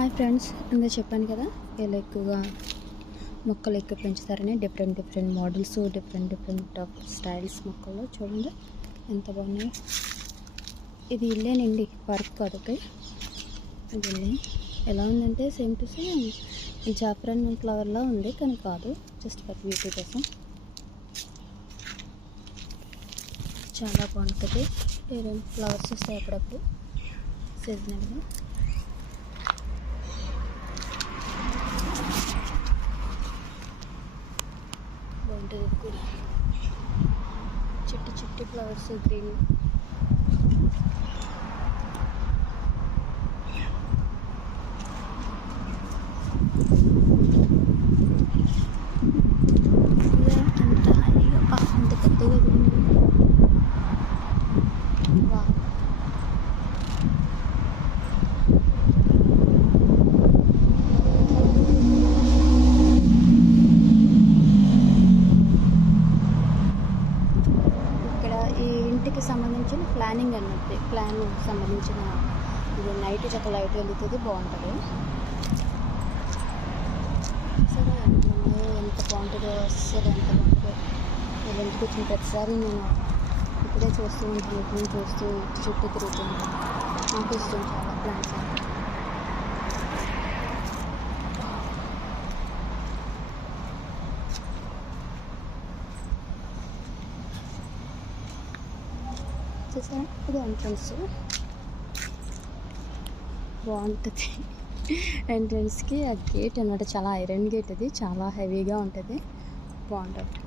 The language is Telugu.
హాయ్ ఫ్రెండ్స్, ఇందా చెప్పాను కదా ఇలా ఎక్కువగా మొక్కలు ఎక్కువ పెంచుతారని. డిఫరెంట్ మోడల్స్, డిఫరెంట్ స్టైల్స్ మొక్కలు చూడండి ఎంత బాగున్నాయి. ఇది ఇల్లేనండి, పార్క్ కాదు. ఓకే, ఇది ఇల్లే. ఎలా ఉందంటే సేమ్ టు సేమ్ జాఫ్రాన్ ఫ్లవర్లా ఉంది, కానీ కాదు, జస్ట్ ఫర్ బ్యూటీ కోసం. చాలా బాగుంటుంది. ఫ్లవర్స్ వస్తాయి అప్పుడప్పుడు సీజనల్గా. బాగుంటుంది ఇది కూడా. చిట్టి ఫ్లవర్స్, గ్రీన్. అంత హాయిగా అంత పెద్దగా ఇక్కడ ఈ ఇంటికి సంబంధించిన ప్లానింగ్ అన్నట్టు, ప్లాన్ సంబంధించిన ఇది నైట్ చక్క లైట్ వెళ్తుంది, బాగుంటుంది. సరే, ఎంత బాగుంటుందో, అస్సలు ఎంత బాగుంటుందో. నేను ఇంటికి వచ్చిన ప్రతిసారి నేను ఇప్పుడే చూస్తూ ఉంటాను, ఇప్పుడు చూస్తూ చుట్టూ తిరుగుతూ ఉంటాను. నాకు ఇష్టం చాలా ప్లాంట్స్ అంటే. చూసారా, ఇది ఎంట్రన్స్ బాగుంటుంది. ఎంట్రన్స్కి ఆ గేట్ అన్నమాట, చాలా ఐరన్ గేట్, అది చాలా హెవీగా ఉంటుంది, బాగుంటుంది.